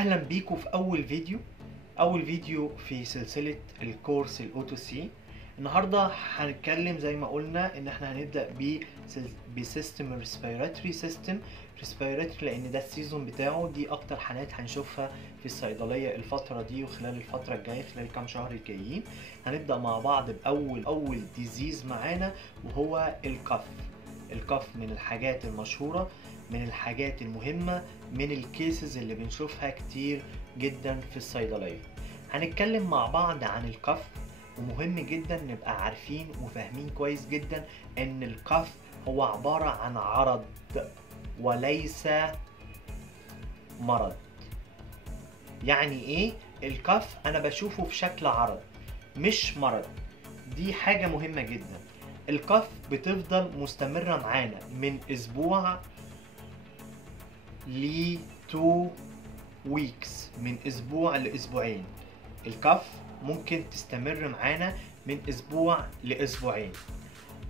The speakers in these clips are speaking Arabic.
اهلا بيكم في اول فيديو في سلسلة الكورس الاوتو سي. النهاردة هنتكلم زي ما قلنا ان احنا هنبدأ بسيستم ريسبيراتوري لان ده السيزون بتاعه. دي اكتر حالات هنشوفها في الصيدلية الفترة دي وخلال الفترة الجاية، خلال كام شهر الجايين. هنبدأ مع بعض باول ديزيز معانا وهو الكف. الكف من الحاجات المشهورة، من الحاجات المهمة، من الكيسز اللي بنشوفها كتير جدا في الصيدلية. هنتكلم مع بعض عن الكف، ومهم جدا نبقى عارفين وفاهمين كويس جدا ان الكف هو عبارة عن عرض وليس مرض. يعني ايه الكف؟ انا بشوفه في شكل عرض مش مرض. دي حاجة مهمة جدا. الكف بتفضل مستمرة معانا من اسبوع ل 2 weeks، من اسبوع لاسبوعين. الكف ممكن تستمر معانا من اسبوع لاسبوعين.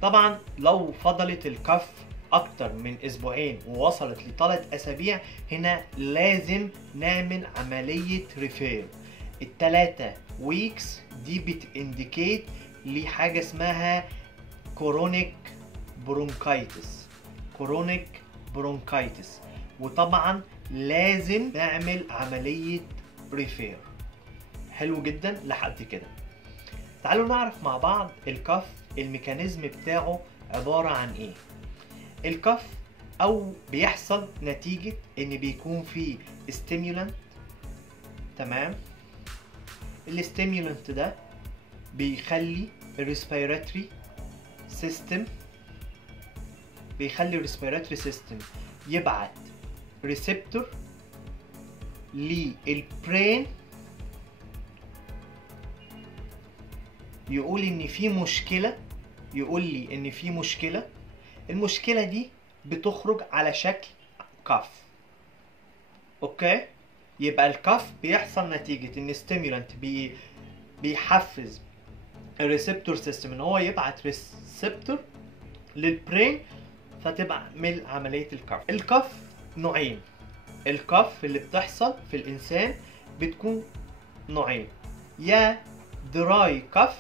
طبعا لو فضلت الكف اكتر من اسبوعين ووصلت ل3 اسابيع، هنا لازم نعمل عملية ريفير. ال3 weeks دي بتindicate لحاجة اسمها كورونيك برونكايتس، وطبعا لازم نعمل عملية ريفير. حلو جدا لحد كده. تعالوا نعرف مع بعض الكف الميكانيزم بتاعه عبارة عن ايه. الكف او بيحصل نتيجة ان بيكون فيه ستيمولانت. تمام، الستيمولانت ده بيخلي الريسبيراتوري سيستم يبعت ريسبتور للبرين يقول ان في مشكلة، يقول لي ان في مشكلة. المشكلة دي بتخرج على شكل كف. اوكي، يبقى الكف بيحصل نتيجة ان ستيمولانت بيحفز الريسبتور سيستم ان هو يبعت ريسبتور للبرين فتعمل عملية الكف. الكف نوعين. الكف اللي بتحصل في الإنسان بتكون نوعين، يا دراي كف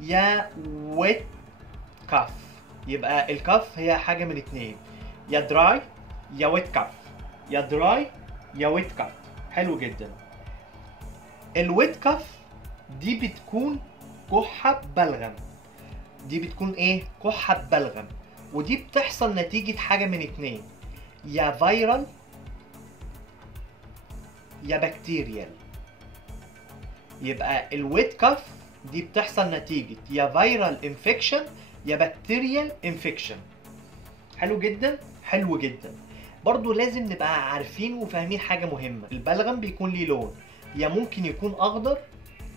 يا ويت كف. يبقى الكف هي حاجة من اتنين، يا دراي يا ويت كف، يا دراي يا ويت كف. حلو جدا. الويت كف دي بتكون كحة بلغم. دي بتكون ايه؟ كحة بلغم. ودي بتحصل نتيجة حاجة من اتنين، يا فيرال يا بكتيريال. يبقى الويت كف دي بتحصل نتيجة يا فيرال انفكشن يا بكتيريال انفكشن. حلو جدا، حلو جدا. برضو لازم نبقى عارفين وفاهمين حاجة مهمة. البلغم بيكون ليه لون، يا ممكن يكون اخضر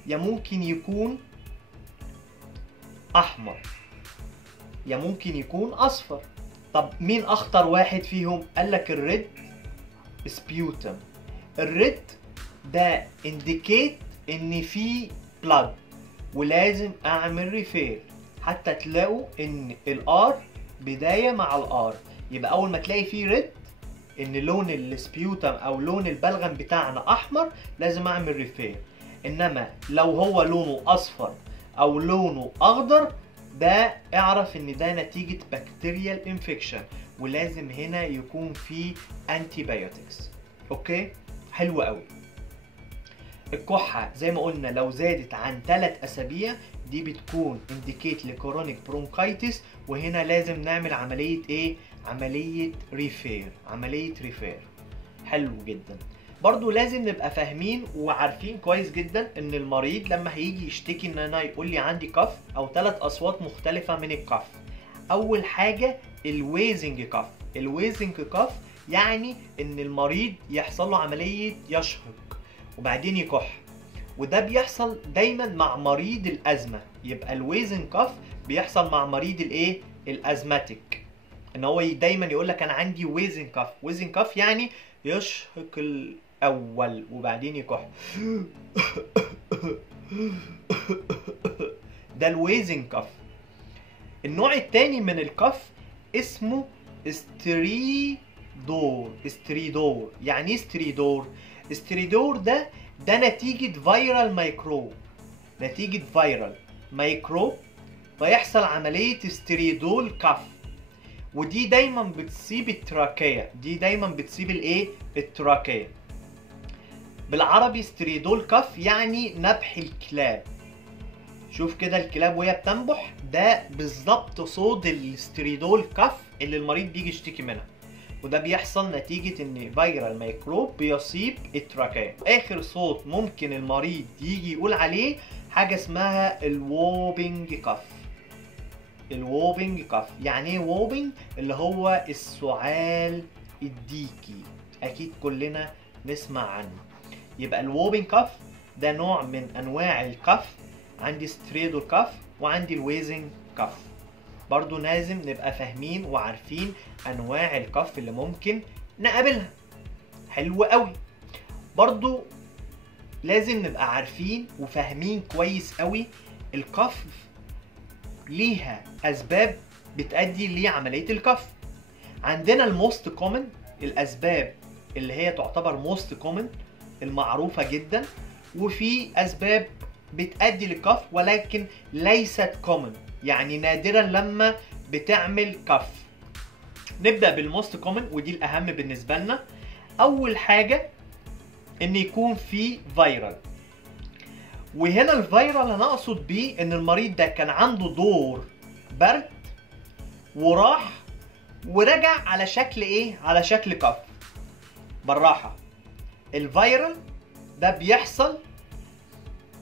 يا ممكن يكون احمر يا ممكن يكون اصفر. طب مين اخطر واحد فيهم؟ قالك الريد سبيوتم. الريد ده انديكيت ان في بلاد ولازم اعمل ريفير. حتى تلاقوا ان الار بداية مع الار، يبقى اول ما تلاقي فيه ريد ان لون السبيوتم او لون البلغم بتاعنا احمر، لازم اعمل ريفير. انما لو هو لونه اصفر او لونه اخضر، ده اعرف ان ده نتيجة بكتيريال انفكشن ولازم هنا يكون في انتيبيوتكس. اوكي، حلو قوي. الكحة زي ما قلنا لو زادت عن 3 اسابيع دي بتكون انديكيت لكورونيك برونكايتس، وهنا لازم نعمل عملية ايه؟ عملية ريفير. حلو جدا. برضو لازم نبقى فاهمين وعارفين كويس جدا ان المريض لما هيجي يشتكي ان انا يقول لي عندي كف او 3 اصوات مختلفة من الكف. اول حاجة الويزنج كف. الويزنج كف يعني ان المريض يحصل له عملية يشهق وبعدين يكح، وده بيحصل دايما مع مريض الازمة. يبقى الويزنج كف بيحصل مع مريض الايه؟ الازماتيك، ان هو دايما يقول لك انا عندي ويزنج كف. ويزنج كف يعني يشهق الاول وبعدين يكح. ده الويزنج كف. النوع التاني من الكف اسمه دور، ستريدور. يعني ايه ستريدور؟ ستريدور ده نتيجة فيرال ميكروب، نتيجة فيرال ميكروب فيحصل عملية ستريدول كف، ودي دايما بتصيب التراكية، دي دايما بتصيب الايه؟ التراكية. بالعربي ستريدول كف يعني نبح الكلاب. شوف كده الكلاب وهي بتنبح، ده بالظبط صوت الستريدول كف اللي المريض بيجي يشتكي منها، وده بيحصل نتيجة ان فيرال ميكروب بيصيب التراكية. اخر صوت ممكن المريض يجي يقول عليه حاجة اسمها الووبنج كف. الووبنج كف يعني ايه ووبنج؟ اللي هو السعال الديكي، اكيد كلنا نسمع عنه. يبقى الووبنج كف ده نوع من انواع الكف. عندي ستريدول كف وعندي الويزنج كف. برضو لازم نبقى فاهمين وعارفين انواع الكف اللي ممكن نقابلها. حلو قوي. برضو لازم نبقى عارفين وفاهمين كويس قوي الكف ليها اسباب بتؤدي لعملية الكف. عندنا الموست كومن، الاسباب اللي هي تعتبر موست كومن المعروفة جدا، وفي اسباب بتؤدي للكف ولكن ليست كومن، يعني نادرا لما بتعمل كف. نبدأ بالموست كومن ودي الأهم بالنسبة لنا. أول حاجة إن يكون في فيرال، وهنا الفيرال أنا أقصد بيه إن المريض ده كان عنده دور برد وراح ورجع على شكل إيه؟ على شكل كف. بالراحة، الفيرال ده بيحصل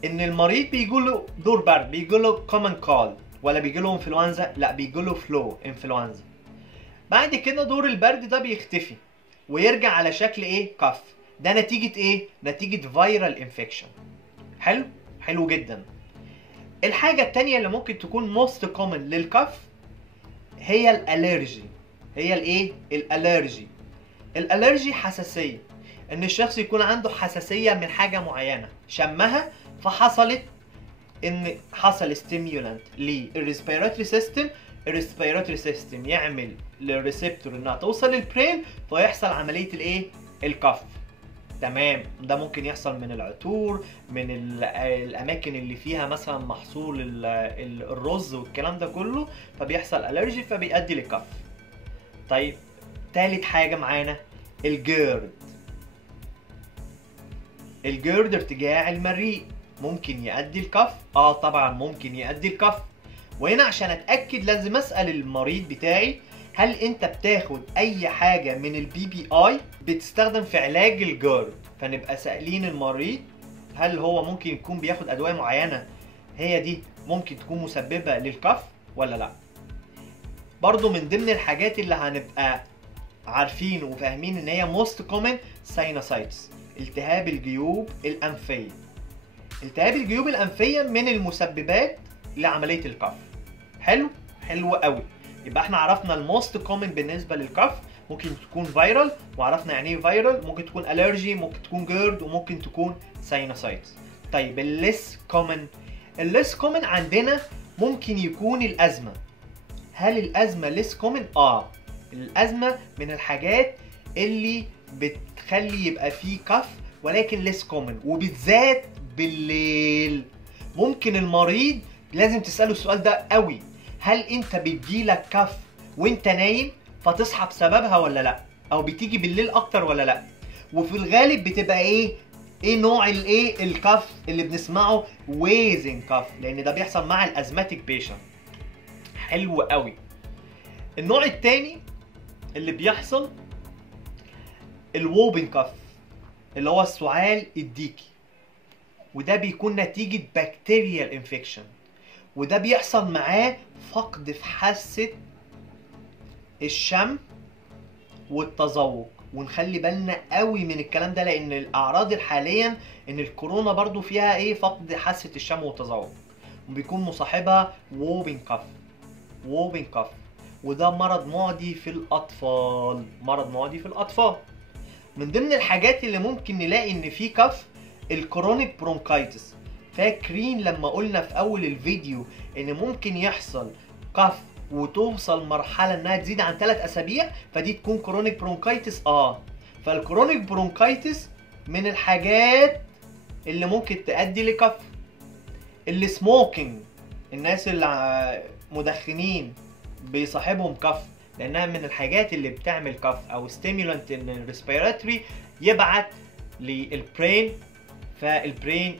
ان المريض بيجيله دور برد، بيجيله كومن كول، ولا بيجيله انفلونزا؟ لا، بيجيله فلو انفلونزا. بعد كده دور البرد ده بيختفي ويرجع على شكل ايه؟ كف. ده نتيجة ايه؟ نتيجة فيرال انفكشن. حلو؟ حلو جدا. الحاجة التانية اللي ممكن تكون موست كومن للكف هي الالرجي. هي الايه؟ الالرجي. الالرجي حساسية، ان الشخص يكون عنده حساسية من حاجة معينة شمها، فحصلت ان حصل ستيميولانت للريسبيراتوري سيستم، الريسبيراتوري سيستم يعمل للريسبتور انها توصل للبرين فيحصل عمليه الايه؟ الكف. تمام. ده ممكن يحصل من العطور، من الاماكن اللي فيها مثلا محصول الرز والكلام ده كله، فبيحصل الرجي فبيؤدي للكف. طيب تالت حاجه معانا الجيرد. الجيرد ارتجاع المريء ممكن يؤدي الكف. طبعا ممكن يؤدي الكف. وهنا عشان اتاكد لازم اسال المريض بتاعي هل انت بتاخد اي حاجه من البي بي اي بتستخدم في علاج الجيرد، فنبقى سائلين المريض هل هو ممكن يكون بياخد ادويه معينه هي دي ممكن تكون مسببه للكف ولا لا. برضو من ضمن الحاجات اللي هنبقى عارفين وفاهمين ان هي موست كومن ساينوسايتس، التهاب الجيوب الانفيه. التهاب الجيوب الانفيه من المسببات لعمليه الكف. حلو؟ حلو قوي. يبقى احنا عرفنا الموست كومن بالنسبه للكف ممكن تكون فيرال، وعرفنا يعني ايه فيرال، ممكن تكون الرجي، ممكن تكون جيرد، وممكن تكون ساينوسايتس. طيب الليس كومن، الليس كومن عندنا ممكن يكون الازمه. هل الازمه ليس كومن؟ الازمه من الحاجات اللي بتخلي يبقى فيه كف ولكن ليس كومن، وبالذات بالليل. ممكن المريض لازم تساله السؤال ده قوي، هل انت بتجيلك كف وانت نايم فتصحى بسببها ولا لا، او بتيجي بالليل اكتر ولا لا؟ وفي الغالب بتبقى ايه نوع الايه الكف اللي بنسمعه؟ ويزنج كف، لان ده بيحصل مع الازماتيك بيشنت. حلو قوي. النوع الثاني اللي بيحصل الووبن كف، اللي هو السعال الديكي، وده بيكون نتيجة بكتيريال انفكشن، وده بيحصل معاه فقد في حاسة الشم والتذوق. ونخلي بالنا قوي من الكلام ده، لان الاعراض حاليا ان الكورونا برضو فيها ايه؟ فقد حاسة الشم والتذوق، وبيكون مصاحبها ووبن كف. ووبن كف وده مرض معدي في الاطفال، مرض معدي في الاطفال. من ضمن الحاجات اللي ممكن نلاقي ان في كف الكرونيك برونكايتس. فاكرين لما قلنا في اول الفيديو ان ممكن يحصل كف وتوصل مرحله انها تزيد عن 3 اسابيع، فدي تكون كرونيك برونكايتس. فالكرونيك برونكايتس من الحاجات اللي ممكن تؤدي لكف. السموكينج، الناس اللي مدخنين بيصاحبهم كف، لانها من الحاجات اللي بتعمل كف، او ستيمولانت الريسبيراتوري يبعت للبرين، فالبرين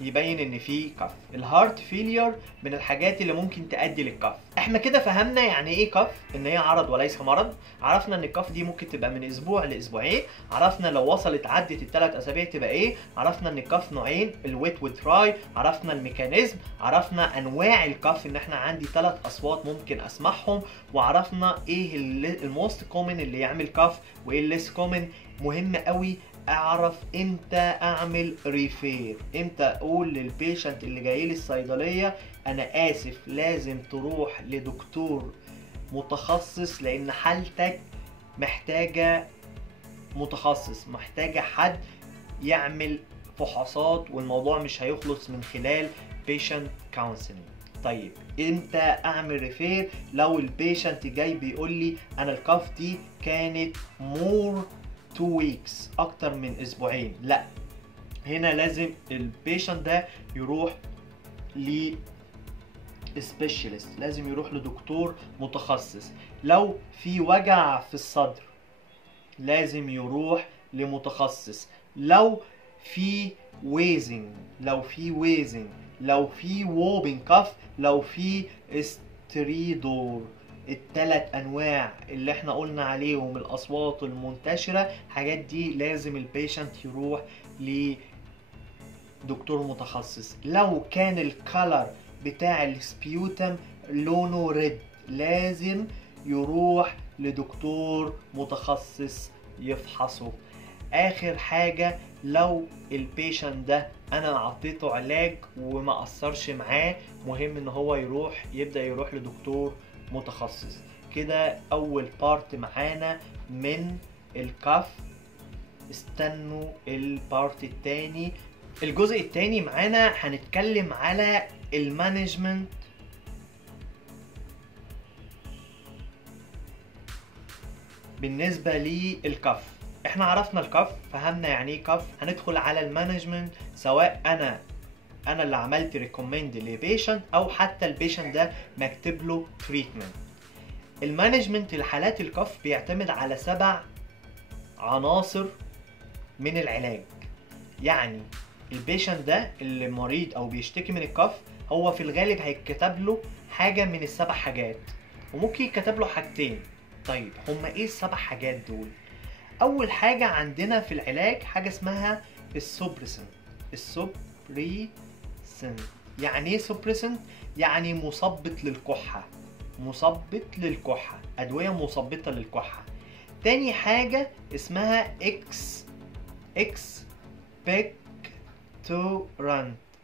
يبين ان في كف. الهارت فيلير من الحاجات اللي ممكن تؤدي للكف. احنا كده فهمنا يعني ايه كف، ان هي عرض وليس مرض. عرفنا ان الكف دي ممكن تبقى من اسبوع لاسبوعين. عرفنا لو وصلت عدت ال3 اسابيع تبقى ايه. عرفنا ان الكف نوعين، الويت والدراي. عرفنا الميكانيزم. عرفنا انواع الكف، ان احنا عندي 3 اصوات ممكن اسمعهم. وعرفنا ايه الموست كومن اللي يعمل كف، وايه الليس كومن. مهم قوي اعرف امتى اعمل ريفير، امتى اقول للبيشنت اللي جاي لي الصيدليه انا اسف لازم تروح لدكتور متخصص، لان حالتك محتاجه متخصص، محتاجه حد يعمل فحوصات، والموضوع مش هيخلص من خلال بيشنت كونسلنج. طيب امتى اعمل ريفير؟ لو البيشنت جاي بيقول لي انا الكف دي كانت مور 2 weeks، اكتر من اسبوعين، لا، هنا لازم البيشنت ده يروح ل سبيشالست، لازم يروح لدكتور متخصص. لو في وجع في الصدر لازم يروح لمتخصص. لو في ويزنج، لو في ووبين كف، لو في ستريدور، ال3 انواع اللي احنا قلنا عليهم الاصوات المنتشره، الحاجات دي لازم البيشنت يروح لدكتور متخصص. لو كان الكالر بتاع السبيوتم لونه ريد لازم يروح لدكتور متخصص يفحصه. اخر حاجه، لو البيشنت ده انا اعطيته علاج وما اثرش معاه، مهم ان هو يبدا يروح لدكتور متخصص. كده اول بارت معانا من الكف. استنوا البارت التاني. الجزء التاني معانا هنتكلم على المانجمنت بالنسبة للكف. احنا عرفنا الكف، فهمنا يعني ايه كف. هندخل على المانجمنت، سواء انا اللي عملت ريكومند لبيشنت او حتى البيشنت ده مكتب له تريتمنت. المانجمنت لحالات الكف بيعتمد على 7 عناصر من العلاج. يعني البيشنت ده اللي مريض او بيشتكي من الكف، هو في الغالب هيتكتب له حاجة من ال7 حاجات، وممكن يتكتب له حاجتين. طيب هما ايه ال7 حاجات دول؟ اول حاجة عندنا في العلاج حاجة اسمها السوبريسنت. يعني ايه سوبريسنت؟ يعني مثبط للكحة، ادوية مثبطة للكحة. تاني حاجة اسمها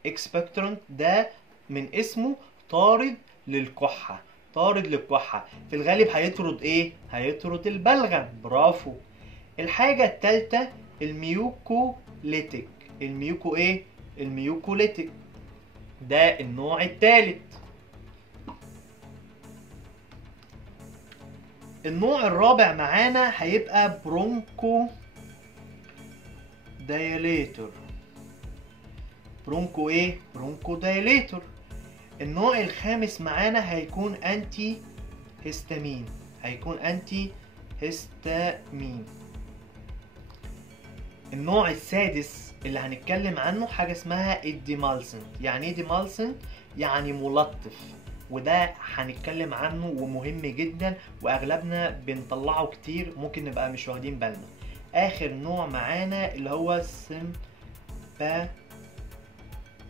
اكسبكتورانت، ده من اسمه طارد للكحة. في الغالب هيطرد ايه؟ هيطرد البلغم. برافو. الحاجة التالتة الميوكوليتيك. الميوكوليتيك ده النوع التالت. النوع الرابع معانا هيبقى برونكو دايليتور. برونكو دايليتور. النوع الخامس معانا هيكون انتي هيستامين. النوع السادس اللي هنتكلم عنه حاجة اسمها الديمالسنت. يعني ايه ديمالسنت؟ يعني ملطف، وده هنتكلم عنه ومهم جدا، واغلبنا بنطلعه كتير، ممكن نبقى مش واخدين بالنا. اخر نوع معانا اللي هو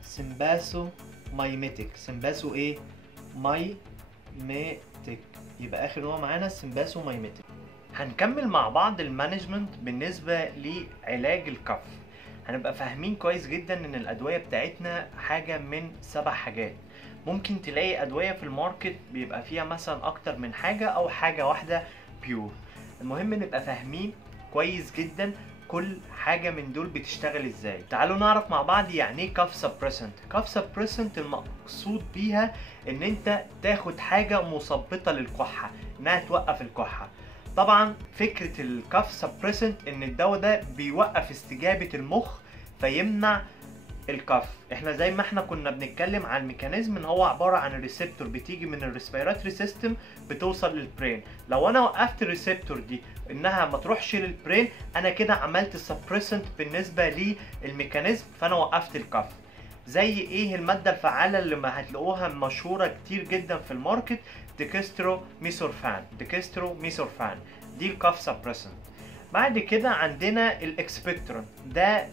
سمباسو مايميتك. يبقى اخر نوع معانا السمباسو مايميتك. هنكمل مع بعض المانجمنت بالنسبة لعلاج الكف. هنبقى فاهمين كويس جدا ان الادوية بتاعتنا حاجة من 7 حاجات. ممكن تلاقي ادوية في الماركت بيبقى فيها مثلا اكتر من حاجة او حاجة واحدة بيور. المهم نبقى فاهمين كويس جدا كل حاجة من دول بتشتغل ازاي. تعالوا نعرف مع بعض يعني ايه كاف سبريسنت. كاف سبريسنت المقصود بيها ان انت تاخد حاجة مثبطة للكحة انها توقف الكحة. طبعا فكرة الكاف سبريسنت ان الدواء ده بيوقف استجابة المخ فيمنع الكف. احنا زي ما احنا كنا بنتكلم عن الميكانيزم ان هو عباره عن ريسبتور بتيجي من الريسبيراتوري سيستم بتوصل للبرين. لو انا وقفت الريسبتور دي انها ما تروحش للبرين انا كده عملت سبريسنت بالنسبه للميكانيزم، فانا وقفت الكف. زي ايه الماده الفعاله اللي ما هتلاقوها مشهوره كتير جدا في الماركت؟ ديكسترو ميثورفان. ديكسترو ميثورفان دي الكف سبريسنت. بعد كده عندنا الاكسبكترون، ده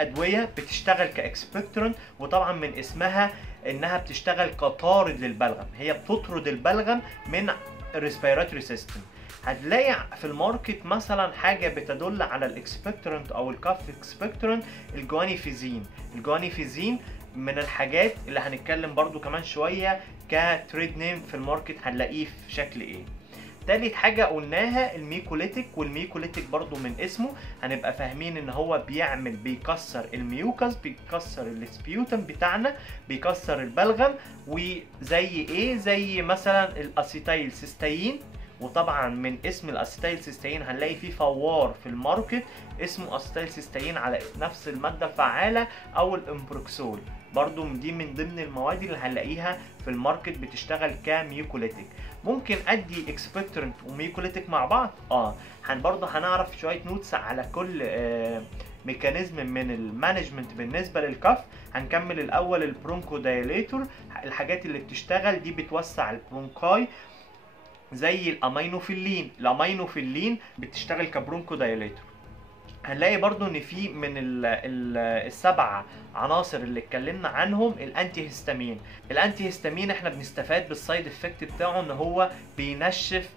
ادويه بتشتغل كاكسبكتورنت، وطبعا من اسمها انها بتشتغل كطارد للبلغم، هي بتطرد البلغم من الريسبيراتوري سيستم. هتلاقي في الماركت مثلا حاجه بتدل على الاكسبكتورنت او الكاف اكسبكتورنت، الجوانيفيزين. الجوانيفيزين من الحاجات اللي هنتكلم برضو كمان شويه كتريد نيم في الماركت هنلاقيه في شكل ايه. تالت حاجة قلناها الميكوليتيك، والميكوليتيك برضو من اسمه هنبقى فاهمين ان هو بيكسر الميوكس، بيكسر السبيوتم بتاعنا، بيكسر البلغم. وزي ايه؟ زي مثلا الاسيتايل سيستين. وطبعا من اسم الاسيتايل سيستين هنلاقي فيه فوار في الماركت اسمه اسيتايل سيستين على نفس المادة الفعالة، او الامبروكسول برضو دي من ضمن المواد اللي هنلاقيها في الماركت بتشتغل كميوكوليتيك. ممكن ادي اكسبكتورنت وميوكوليتيك مع بعض؟ برضو هنعرف شويه نوتس على كل ميكانيزم من المانجمنت بالنسبه للكف. هنكمل الاول البرونكو دايليتور، الحاجات اللي بتشتغل دي بتوسع البرونكاي زي الامينوفيلين. الامينوفيلين بتشتغل كبرونكو دايليتور. هنلاقي برضو ان في من السبع عناصر اللي اتكلمنا عنهم الانتي هيستامين. الانتي هيستامين احنا بنستفاد بالسايد افكت بتاعه ان هو بينشف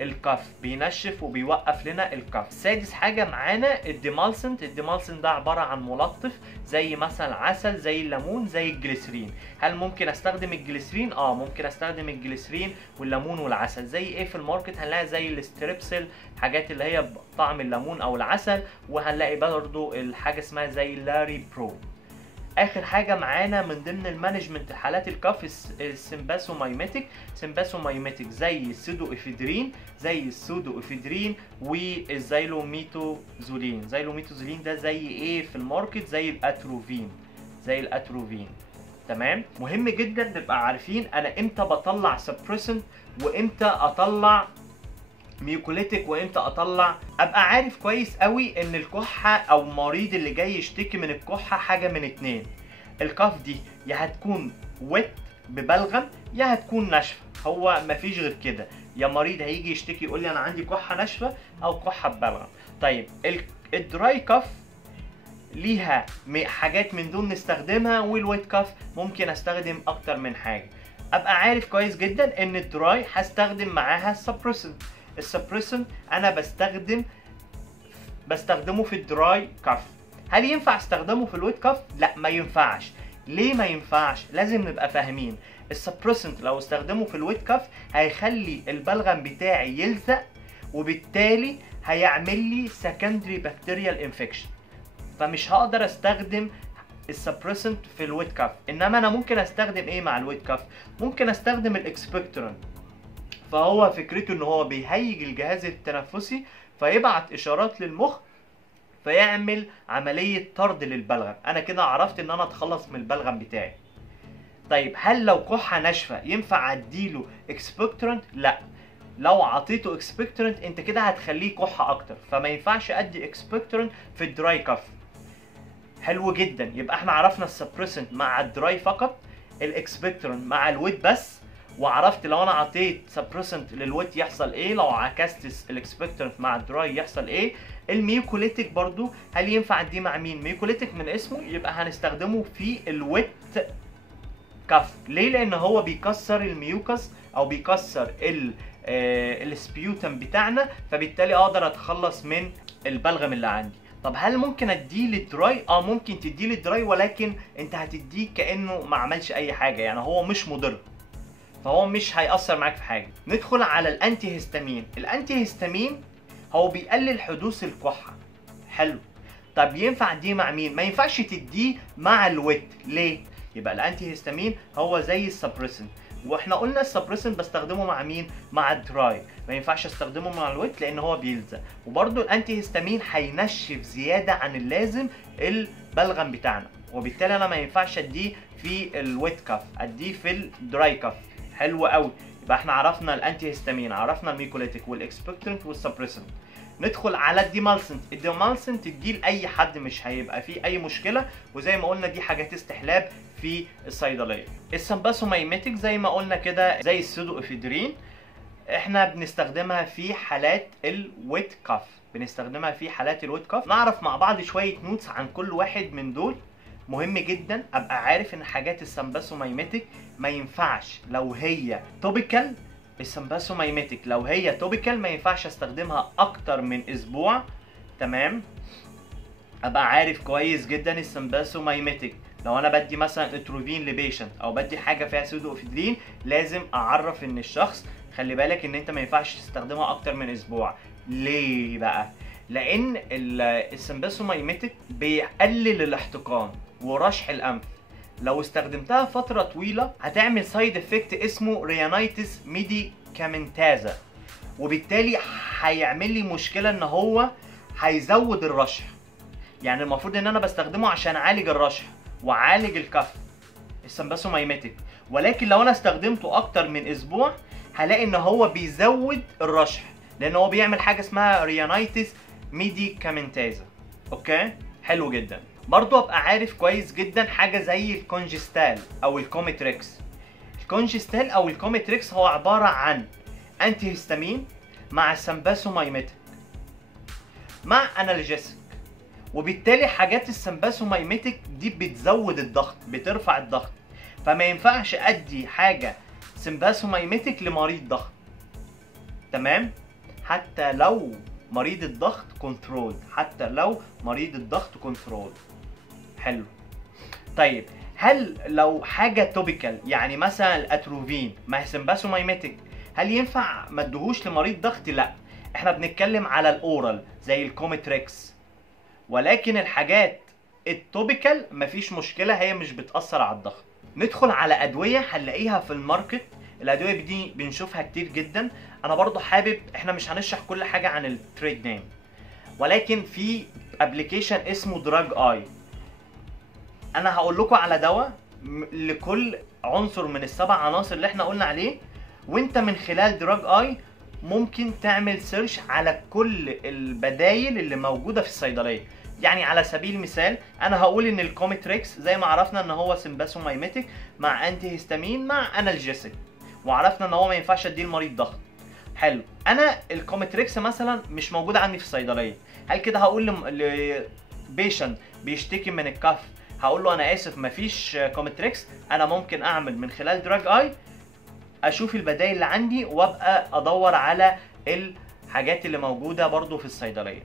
الكف، بينشف وبيوقف لنا الكف. سادس حاجه معانا الديمالسنت. الديمالسنت ده عباره عن ملطف زي مثلا عسل، زي الليمون، زي الجليسرين. هل ممكن استخدم الجليسرين؟ ممكن استخدم الجليسرين والليمون والعسل. زي ايه في الماركت؟ هنلاقي زي الاستريبسل، حاجات اللي هي بطعم الليمون او العسل. وهنلاقي برضو الحاجه اسمها زي لاري برو. اخر حاجه معانا من ضمن المانجمنت حالات الكف السمباسومايميتيك. سمباسومايميتيك زي السودو افيدرين، والزيلوميتوزولين. زيلوميتوزولين ده زي ايه في الماركت؟ زي الاتروفين. تمام. مهم جدا نبقى عارفين انا امتى بطلع سبريسنت وامتى اطلع ميوكوليتيك وامتى اطلع. ابقى عارف كويس قوي ان الكحه او المريض اللي جاي يشتكي من الكحه حاجه من اتنين: الكف دي يا هتكون ويت ببلغم يا هتكون ناشفه، هو مفيش غير كده. يا مريض هيجي يشتكي يقول لي انا عندي كحه ناشفه او كحه ببلغم. طيب الدراي كف ليها حاجات من دول نستخدمها، والويت كف ممكن استخدم اكتر من حاجه. ابقى عارف كويس جدا ان الدراي هستخدم معاها السبريسنت. السبريسنت انا بستخدمه في الدراي كف. هل ينفع استخدمه في الويت كف؟ لا، ما ينفعش. ليه ما ينفعش؟ لازم نبقى فاهمين السبريسنت لو استخدمه في الويت كف هيخلي البلغم بتاعي يلزق، وبالتالي هيعمل لي سكندري بكتيريال انفكشن، فمش هقدر استخدم السبريسنت في الويت كف. انما انا ممكن استخدم ايه مع الويت كف؟ ممكن استخدم الاكسبكتورنت، فهو فكرته ان هو بيهيج الجهاز التنفسي فيبعت اشارات للمخ فيعمل عملية طرد للبلغم. انا كده عرفت ان انا اتخلص من البلغم بتاعي. طيب هل لو كحة ناشفة ينفع اديله اكسبكتورنت؟ لا، لو عطيته اكسبكتورنت انت كده هتخليه كحة اكتر، فما ينفعش ادي اكسبكتورنت في الدراي كف. حلو جدا، يبقى احنا عرفنا السبريسنت مع الدراي فقط، الاكسبكتورنت مع الويت بس، وعرفت لو انا عطيت سبريسنت للويت يحصل ايه، لو عكست الاكسبكتورنت مع الدراي يحصل ايه. الميوكوليتيك برضو هل ينفع اديه مع مين؟ ميوكوليتيك من اسمه يبقى هنستخدمه في الويت كف. ليه؟ لان هو بيكسر الميوكس او بيكسر السبيوتم بتاعنا، فبالتالي اقدر اتخلص من البلغم اللي عندي. طب هل ممكن اديه للدراي؟ ممكن تديه للدراي، ولكن انت هتديه كانه ما عملش اي حاجه، يعني هو مش مضر، فهو مش هيأثر معاك في حاجه. ندخل على الانتي هيستامين. الانتي هيستامين هو بيقلل حدوث الكحه. حلو. طب ينفع دي مع مين؟ ما ينفعش تديه مع الويت. ليه؟ يبقى الانتي هيستامين هو زي السبريسنت، واحنا قلنا السبريسنت بستخدمه مع مين؟ مع الدراي، ما ينفعش استخدمه مع الويت لان هو بيلزق. وبرده الانتي هيستامين هينشف زياده عن اللازم البلغم بتاعنا، وبالتالي انا ما ينفعش اديه في الويت كاف، اديه في الدراي كاف. حلو قوي. يبقى احنا عرفنا الانتي هيستامين، عرفنا الميكوليتيك والاكسبكتنت والسبريسنت. ندخل على الديمالسنت. الديمالسنت تديه لاي حد مش هيبقى فيه اي مشكله، وزي ما قلنا دي حاجات استحلاب في الصيدليه. السمباسومايميتيك زي ما قلنا كده زي السودو افيدرين، احنا بنستخدمها في حالات الويت كاف، بنستخدمها في حالات الويت كاف. نعرف مع بعض شويه نوتس عن كل واحد من دول. مهم جدا ابقى عارف ان حاجات السمباسومايميتيك ما ينفعش لو هي توبيكال. السمباسومايميتيك لو هي توبيكال ما ينفعش استخدمها اكتر من اسبوع. تمام. ابقى عارف كويس جدا السمباسومايميتيك لو انا بدي مثلا اتروفين لبيشنت او بدي حاجه فيها سودو افيدرين، لازم اعرف ان الشخص خلي بالك ان انت ما ينفعش تستخدمها اكتر من اسبوع. ليه بقى؟ لان السمباسومايميتيك بيقلل الاحتقان ورشح الانف. لو استخدمتها فتره طويله هتعمل سايد افكت اسمه ريانايتس ميديكامنتازا، وبالتالي هيعمل لي مشكله ان هو هيزود الرشح. يعني المفروض ان انا بستخدمه عشان اعالج الرشح واعالج الكف السمباسومايميتيك، ولكن لو انا استخدمته اكتر من اسبوع هلاقي ان هو بيزود الرشح، لان هو بيعمل حاجه اسمها ريانايتس ميديكامنتازا. اوكي حلو جدا. برضو ابقى عارف كويس جدا حاجه زي الكونجستال او الكوميتريكس. الكونجستال او الكوميتريكس هو عباره عن انتي هيستامين مع سمباسومايميتيك مع انالجيسيك، وبالتالي حاجات السمباسومايميتيك دي بتزود الضغط، بترفع الضغط، فما ينفعش ادي حاجه سمباسومايميتيك لمريض ضغط. تمام؟ حتى لو مريض الضغط كنترول، حتى لو مريض الضغط كنترول. حلو. طيب هل لو حاجه توبيكال يعني مثلا الاتروفين مع سمباسومايميتيك هل ينفع ما ادهوش لمريض ضغط؟ لا، احنا بنتكلم على الاورال زي الكوميتريكس، ولكن الحاجات التوبيكال مفيش مشكله، هي مش بتاثر على الضغط. ندخل على ادويه هنلاقيها في الماركت. الادويه دي بنشوفها كتير جدا. انا برضو حابب، احنا مش هنشرح كل حاجه عن التريد نيم، ولكن في ابلكيشن اسمه دراج اي. انا هقول لكم على دواء لكل عنصر من السبع عناصر اللي احنا قلنا عليه، وانت من خلال دراج اي ممكن تعمل سيرش على كل البدايل اللي موجوده في الصيدليه. يعني على سبيل المثال انا هقول ان الكوميتريكس زي ما عرفنا ان هو سمباسومايميتيك مع انتي هيستامين مع انالجيسيك، وعرفنا ان هو ما ينفعش اديه لمريض ضغط. حلو. انا الكوميتريكس مثلا مش موجوده عندي في الصيدليه، هل كده هقول لبيشنت بيشتكي من الكف هقول له انا اسف مفيش كوميتريكس؟ انا ممكن اعمل من خلال دراج اي اشوف البدائل اللي عندي وابقى ادور على الحاجات اللي موجوده برضو في الصيدليه.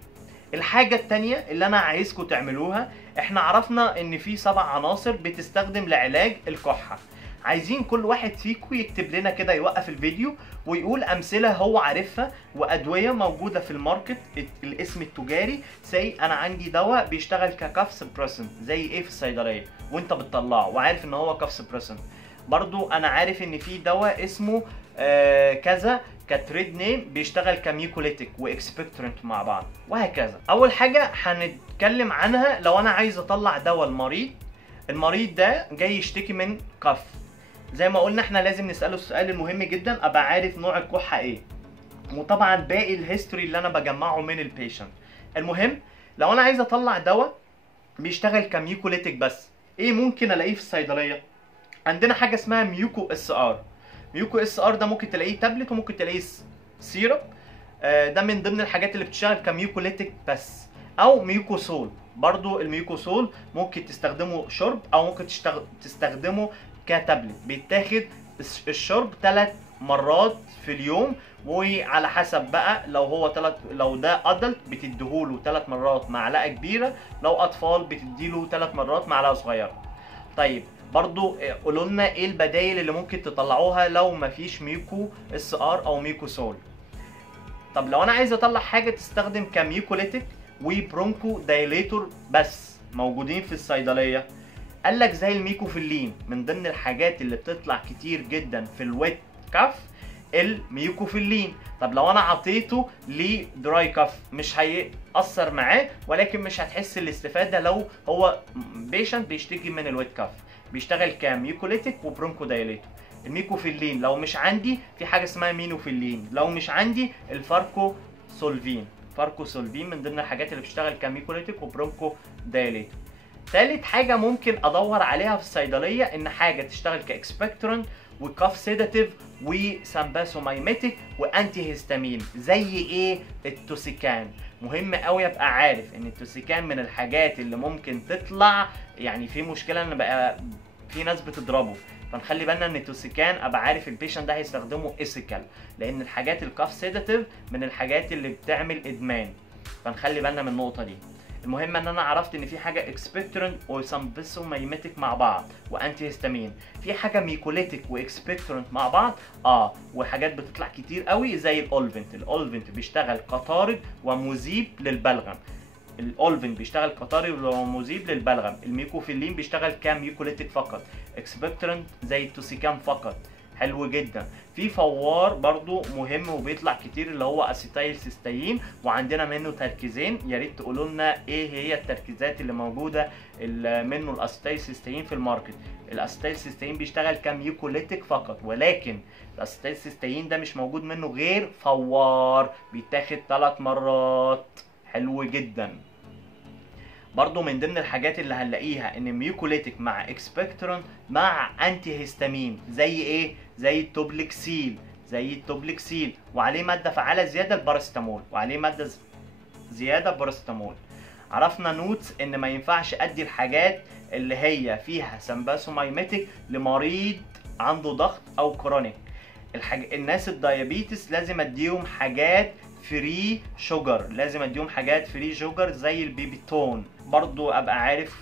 الحاجه التانية اللي انا عايزكم تعملوها، احنا عرفنا ان في 7 عناصر بتستخدم لعلاج الكحه. عايزين كل واحد فيكم يكتب لنا كده، يوقف الفيديو ويقول امثله هو عارفها وادويه موجوده في الماركت الاسم التجاري. زي انا عندي دواء بيشتغل ككاف سبريسنت زي ايه في الصيدليه وانت بتطلعه وعارف ان هو كاف سبريسنت. برضو انا عارف ان في دواء اسمه كذا كتريد نيم بيشتغل كميوكوليتيك واكسبكتورنت مع بعض، وهكذا. اول حاجه هنتكلم عنها، لو انا عايز اطلع دواء المريض ده جاي يشتكي من كف، زي ما قلنا احنا لازم نساله السؤال المهم جدا، ابقى عارف نوع الكحه ايه، وطبعا باقي الهيستوري اللي انا بجمعه من البيشنت. المهم لو انا عايز اطلع دواء بيشتغل كميوكوليتيك بس، ايه ممكن الاقيه في الصيدليه؟ عندنا حاجه اسمها ميوكو اس ار. ميوكو اس ار ده ممكن تلاقيه تابلت وممكن تلاقيه سيرب، ده من ضمن الحاجات اللي بتشتغل كميوكوليتيك بس. او ميوكوسول، برضو الميوكوسول ممكن تستخدمه شرب او ممكن تستخدمه كتابلت. بيتاخد الشرب 3 مرات في اليوم، وعلى حسب بقى لو ده ادلت بتديهوله 3 مرات معلقه كبيره، لو اطفال بتديله 3 مرات معلقه صغيره. طيب برضو قولوا لنا ايه البدايل اللي ممكن تطلعوها لو مفيش ميوكو اس ار او ميوكوسول. طب لو انا عايز اطلع حاجه تستخدم كميوكوليتيك وبرونكو دايليتور بس موجودين في الصيدليه؟ قال لك زي الميكوفيلين، من ضمن الحاجات اللي بتطلع كتير جدا في الويت كاف الميكوفيلين. طب لو انا عطيته لدراي كاف مش هيأثر معاه، ولكن مش هتحس الاستفاده لو هو بيشنت بيشتكي من الويت كاف. بيشتغل كميوكوليتيك وبرونكو دايليتور. الميكوفيلين لو مش عندي في حاجه اسمها مينوفيلين، لو مش عندي الفاركو سولفين. فاركو سولفين من ضمن الحاجات اللي بتشتغل كميكوليتيك وبرونكو دايليتور. ثالث حاجه ممكن ادور عليها في الصيدليه ان حاجه تشتغل كاكسبكتورنت وكاف سيداتيف وسامباسومايميتيك وانتي هيستامين. زي ايه؟ التوسيكان. مهم قوي ابقى عارف ان التوسيكان من الحاجات اللي ممكن تطلع، يعني في مشكله ان بقى في ناس بتضربه، فنخلي بالنا ان التوسيكان ابقى عارف البيشنت ده هيستخدمه ايثيكال، لان الحاجات الكاف سيداتيف من الحاجات اللي بتعمل ادمان، فنخلي بالنا من النقطه دي. المهم ان انا عرفت ان في حاجه اكسبكتورنت وسامباسومايميتيك مع بعض وانتي هيستامين، في حاجه ميكوليتيك واكسبكتورنت مع بعض وحاجات بتطلع كتير قوي زي الاولفنت. الاولفنت بيشتغل كطارد ومذيب للبلغم. الاولفنت بيشتغل كطارد ومذيب للبلغم. الميكوفيلين بيشتغل كميكوليتيك فقط. اكسبكتورنت زي التوسيكام فقط. حلو جدا. في فوار برضو مهم وبيطلع كتير اللي هو اسيتايل سيستين، وعندنا منه تركيزين. يا ريت تقولوا لنا ايه هي التركيزات اللي موجوده منه الاسيتايل سيستين في الماركت. الاسيتايل سيستين بيشتغل كميوكوليتيك فقط، ولكن الاسيتايل سيستين ده مش موجود منه غير فوار بيتاخد 3 مرات. حلو جدا. برضو من ضمن الحاجات اللي هنلاقيها ان ميوكوليتيك مع اكسبكتورنت مع انتي هيستامين. زي ايه؟ زي التوبلكسيل وعليه ماده فعاله زياده الباراسيتامول، وعليه ماده زياده الباراسيتامول. عرفنا نوتس ان ما ينفعش ادي الحاجات اللي هي فيها سامباسومايميتيك لمريض عنده ضغط او كرونيك. الناس الدايابيتس لازم اديهم حاجات فري شوجر، لازم اديهم حاجات فري شوجر زي البيبيتون. برضو ابقى عارف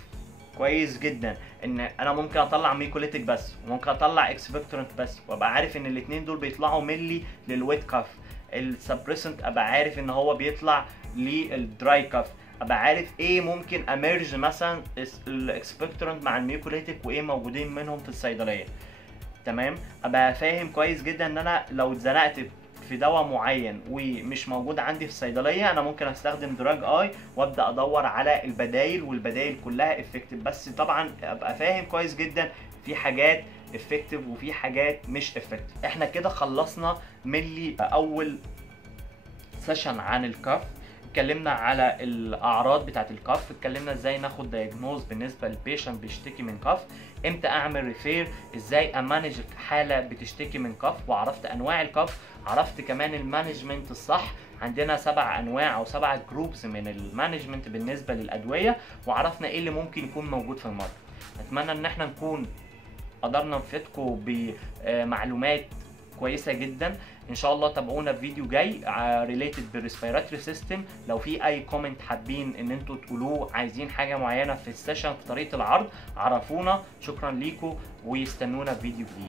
كويس جدا ان انا ممكن اطلع ميكوليتيك بس وممكن اطلع اكسبكتورنت بس، وابقى عارف ان الاثنين دول بيطلعوا ملي للويت كاف. السبريسنت ابقى عارف ان هو بيطلع للدراي كاف. ابقى عارف ايه ممكن اميرج مثلا الاكسبكتورنت مع الميكوليتيك وايه موجودين منهم في الصيدليه. تمام. ابقى فاهم كويس جدا ان انا لو اتزنقت في دواء معين ومش موجود عندي في الصيدليه، انا ممكن استخدم دراج اي وابدا ادور على البدايل، والبدايل كلها افكتيف. بس طبعا ابقى فاهم كويس جدا في حاجات افكتيف وفي حاجات مش افكتيف. احنا كده خلصنا ملي اول سيشن عن الكاف. اتكلمنا على الاعراض بتاعه الكاف، اتكلمنا ازاي ناخد دايجنوز بالنسبه للبيشنت بيشتكي من كاف، امتى اعمل ريفير، ازاي امانج حاله بتشتكي من كاف، وعرفت انواع الكاف. عرفت كمان المانجمنت الصح، عندنا 7 انواع او 7 جروبز من المانجمنت بالنسبه للادويه، وعرفنا ايه اللي ممكن يكون موجود في الماركت. اتمنى ان احنا نكون قدرنا نفيدكم بمعلومات كويسه جدا. ان شاء الله تابعونا في فيديو جاي ريليتد بالريسبيراتوري سيستم. لو في اي كومنت حابين ان انتوا تقولوه، عايزين حاجه معينه في السيشن في طريقه العرض، عرفونا. شكرا ليكم، ويستنونا في فيديو جديد.